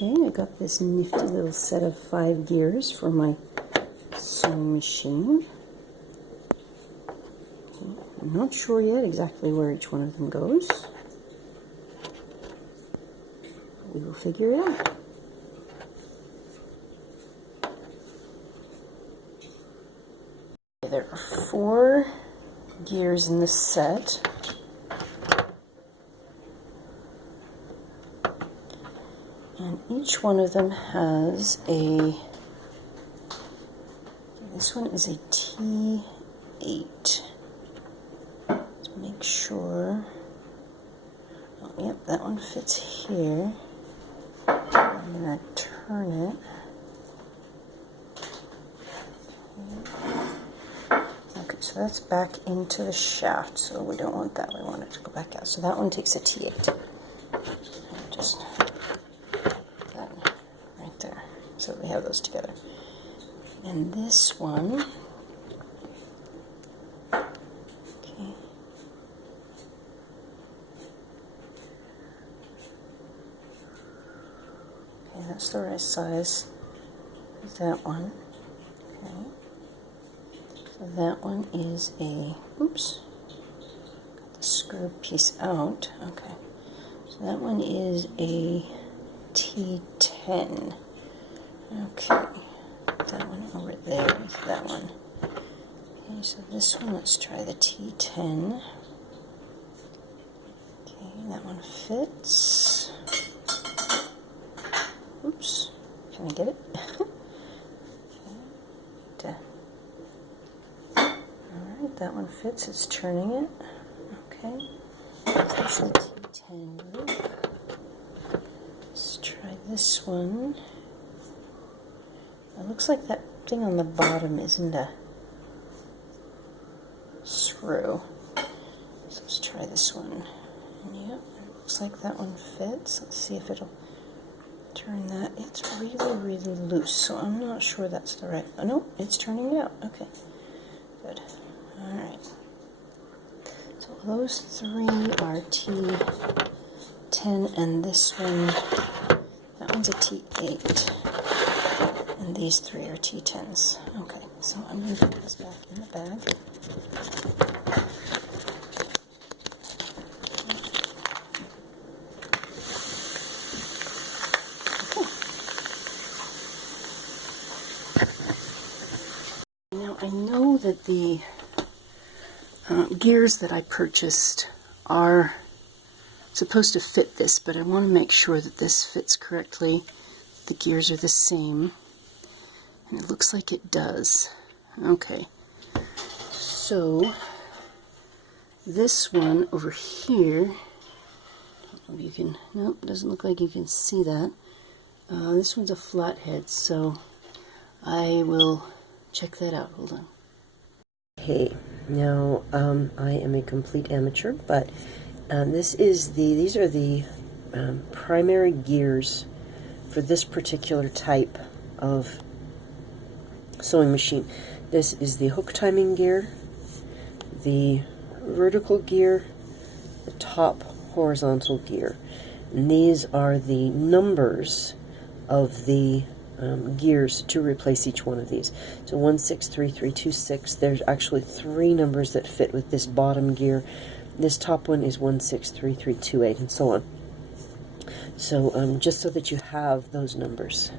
Okay, I got this nifty little set of 5 gears for my sewing machine. Okay, I'm not sure yet exactly where each one of them goes. We will figure it out. There are 4 gears in this set. And each one of them has a, this one is a T8. Let's make sure. Oh, yep, that one fits here. I'm going to turn it. Okay, so that's back into the shaft, so we don't want that. We want it to go back out. So that one takes a T8. Just that right there. So we have those together. And this one, okay. Okay, that's the right size. That one. Okay. So that one is a, oops, got the screw piece out. Okay. So that one is a T10. Okay. That one over there is that one. Okay, so this one, let's try the T10. Okay, that one fits. Oops. Can I get it? Alright, that one fits. It's turning it. Okay. That's the T10 loop. Let's try this one. It looks like that thing on the bottom isn't a screw. So let's try this one. Yep, it looks like that one fits. Let's see if it'll turn that. It's really, really loose, so I'm not sure that's the right. Oh, no, it's turning it out. Okay, good. Alright. So those 3 are T10, and this one, that one's a T8. And these 3 are T10s. Okay, so I'm going to put this back in the bag. Okay. Now I know that the gears that I purchased are supposed to fit this, but I want to make sure that this fits correctly. The gears are the same. And it looks like it does. Okay. So, this one over here, I don't know if you can, nope, doesn't look like you can see that. This one's a flathead, so I will check that out. Hold on. Okay, now I am a complete amateur, but these are the primary gears for this particular type of sewing machine. This is the hook timing gear, the vertical gear, the top horizontal gear. And these are the numbers of the gears to replace each one of these. So 163326, there's actually 3 numbers that fit with this bottom gear. This top one is 163328, and so on. So just so that you have those numbers.